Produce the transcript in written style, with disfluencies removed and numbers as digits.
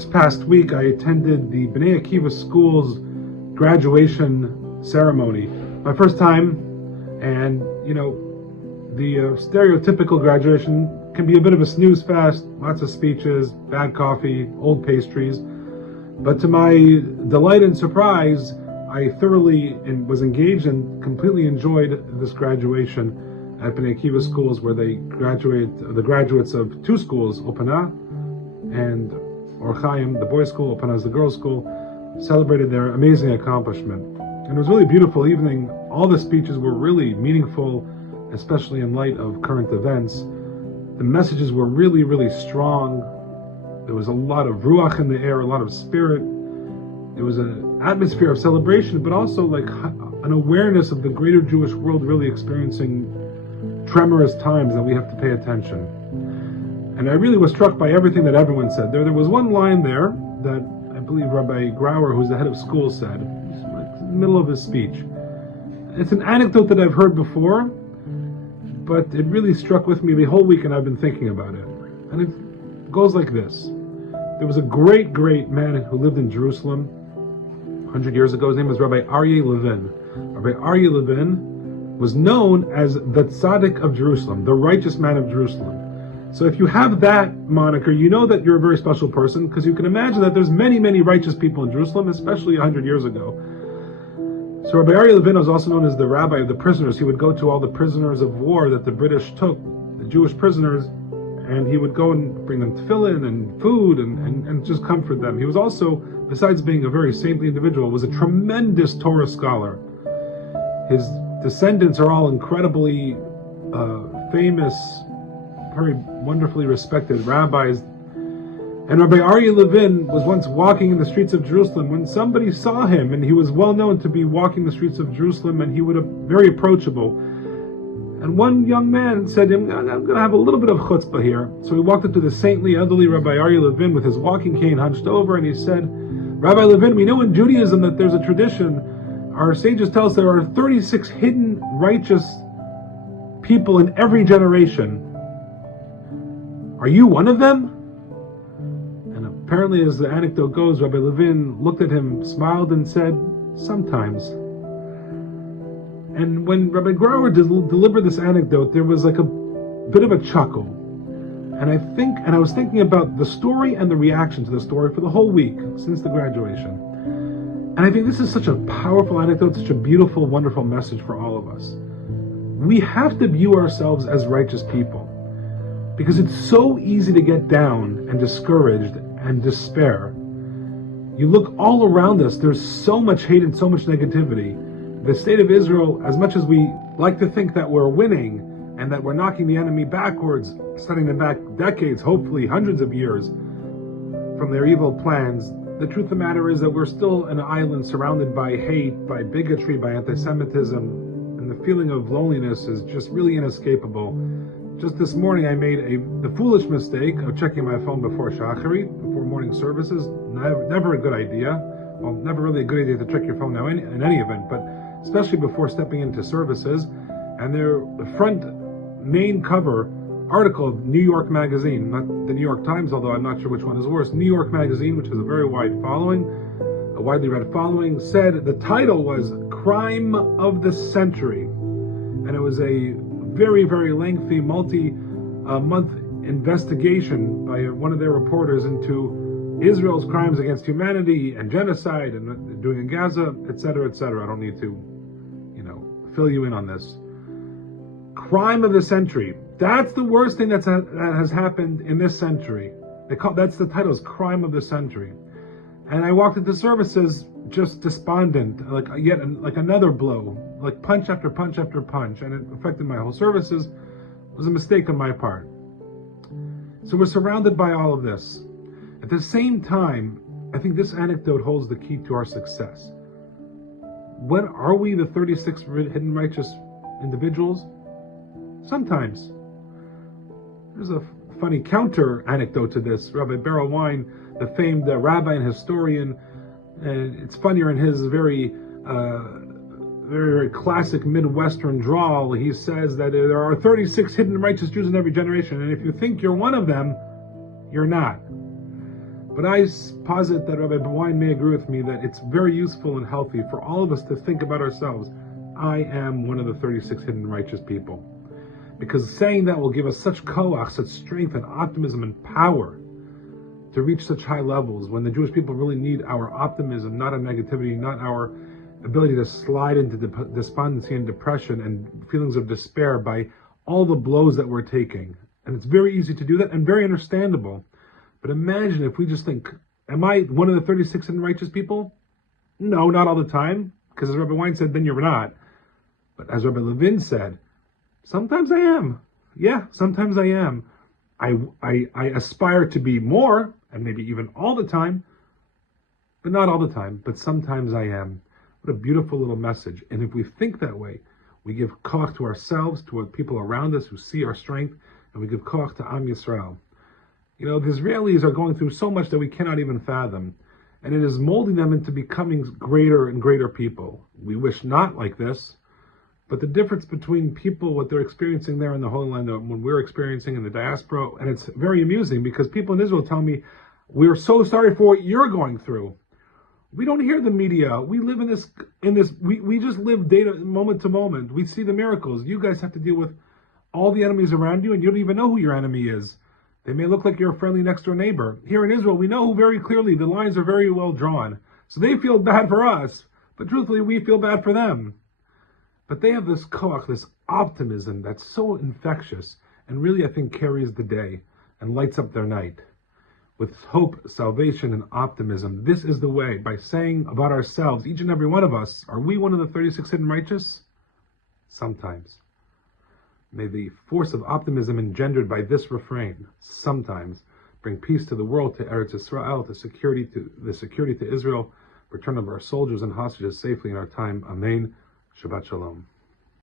This past week, I attended the Bnei Akiva School's graduation ceremony. My first time, and the stereotypical graduation can be a bit of a snooze fest, lots of speeches, bad coffee, old pastries. But to my delight and surprise, I thoroughly was engaged and completely enjoyed this graduation at Bnei Akiva Schools, where they the graduates of two schools, Opana and Or Chaim, the boys' school, Opana is the girls' school, celebrated their amazing accomplishment. And it was a really beautiful evening. All the speeches were really meaningful, especially in light of current events. The messages were really, really strong. There was a lot of ruach in the air, a lot of spirit. It was an atmosphere of celebration, but also like an awareness of the greater Jewish world really experiencing tremorous times that we have to pay attention. And I really was struck by everything that everyone said. There was one line there that I believe Rabbi Grauer, who's the head of school, said in the middle of his speech. It's an anecdote that I've heard before, but it really struck with me the whole week, and I've been thinking about it. And it goes like this. There was a great, great man who lived in Jerusalem 100 years ago. His name was Rabbi Aryeh Levin. Rabbi Aryeh Levin was known as the Tzaddik of Jerusalem, the righteous man of Jerusalem. So if you have that moniker, you know that you're a very special person, because you can imagine that there's many, many righteous people in Jerusalem, especially 100 years ago. So Rabbi Aryeh Levin was also known as the rabbi of the prisoners. He would go to all the prisoners of war that the British took, the Jewish prisoners, and he would go and bring them tefillin and food and just comfort them. He was also, besides being a very saintly individual, was a tremendous Torah scholar. His descendants are all incredibly famous, very wonderfully respected rabbis. And Rabbi Aryeh Levin was once walking in the streets of Jerusalem when somebody saw him, and he was well known to be walking the streets of Jerusalem, and he would have very approachable. And one young man said to him, I'm going to have a little bit of chutzpah here. So he walked up to the saintly, elderly Rabbi Aryeh Levin with his walking cane hunched over, and he said, Rabbi Levin, we know in Judaism that there's a tradition. Our sages tell us there are 36 hidden righteous people in every generation. Are you one of them? And apparently, as the anecdote goes, Rabbi Levin looked at him, smiled, and said, sometimes. And when Rabbi Grauer delivered this anecdote, there was like a bit of a chuckle. And I was thinking about the story and the reaction to the story for the whole week since the graduation. And I think this is such a powerful anecdote, such a beautiful, wonderful message for all of us. We have to view ourselves as righteous people, because it's so easy to get down and discouraged and despair. You look all around us, there's so much hate and so much negativity. The state of Israel, as much as we like to think that we're winning and that we're knocking the enemy backwards, setting them back decades, hopefully hundreds of years from their evil plans, the truth of the matter is that we're still an island surrounded by hate, by bigotry, by anti-Semitism, and the feeling of loneliness is just really inescapable. Just this morning I made the foolish mistake of checking my phone before Shacharit, before morning services. Never a good idea. Well, never really a good idea to check your phone now in any event, but especially before stepping into services. And the front main cover article of New York Magazine, not the New York Times, although I'm not sure which one is worse, New York Magazine, which has a very widely read following, said the title was Crime of the Century. And it was a very, very lengthy, multi-month investigation by one of their reporters into Israel's crimes against humanity and genocide and doing in Gaza, etc., etc. I don't need to, fill you in on this. Crime of the century. That's the worst thing that has happened in this century. That's the title, is Crime of the Century. And I walked into services just despondent, like another blow, like punch after punch after punch, and it affected my whole services. It was a mistake on my part. So we're surrounded by all of this. At the same time, I think this anecdote holds the key to our success. What are we, the 36 hidden righteous individuals? Sometimes. There's a funny counter anecdote to this. Rabbi Beryl Wein, the famed rabbi and historian, and it's funnier in his very, very classic Midwestern drawl. He says that there are 36 hidden righteous Jews in every generation, and if you think you're one of them, you're not. But I posit that Rabbi Bewine may agree with me that it's very useful and healthy for all of us to think about ourselves. I am one of the 36 hidden righteous people. Because saying that will give us such koach, such strength and optimism and power to reach such high levels when the Jewish people really need our optimism, not our negativity, not our ability to slide into despondency and depression and feelings of despair by all the blows that we're taking. And it's very easy to do that and very understandable. But imagine if we just think, am I one of the 36 and righteous people? No, not all the time. Because as Rabbi Wein said, then you're not. But as Rabbi Levin said, sometimes I am. Yeah, sometimes I am. I aspire to be more, and maybe even all the time, but not all the time. But sometimes I am. What a beautiful little message. And if we think that way, we give koach to ourselves, to our people around us who see our strength, and we give koach to Am Yisrael. You know, the Israelis are going through so much that we cannot even fathom, and it is molding them into becoming greater and greater people. We wish not like this, but the difference between people, what they're experiencing there in the Holy Land, and what we're experiencing in the diaspora, and it's very amusing because people in Israel tell me, we're so sorry for what you're going through. We don't hear the media. We live we just live moment to moment. We see the miracles. You guys have to deal with all the enemies around you, and you don't even know who your enemy is. They may look like your friendly next door neighbor. Here in Israel, we know very clearly the lines are very well drawn. So they feel bad for us, but truthfully, we feel bad for them. But they have this koach, this optimism that's so infectious, and really, I think, carries the day and lights up their night. With hope, salvation, and optimism, this is the way, by saying about ourselves, each and every one of us, are we one of the 36 hidden righteous? Sometimes. May the force of optimism engendered by this refrain, sometimes, bring peace to the world, to Eretz Yisrael, to the security to Israel, return of our soldiers and hostages safely in our time. Amen. Shabbat Shalom.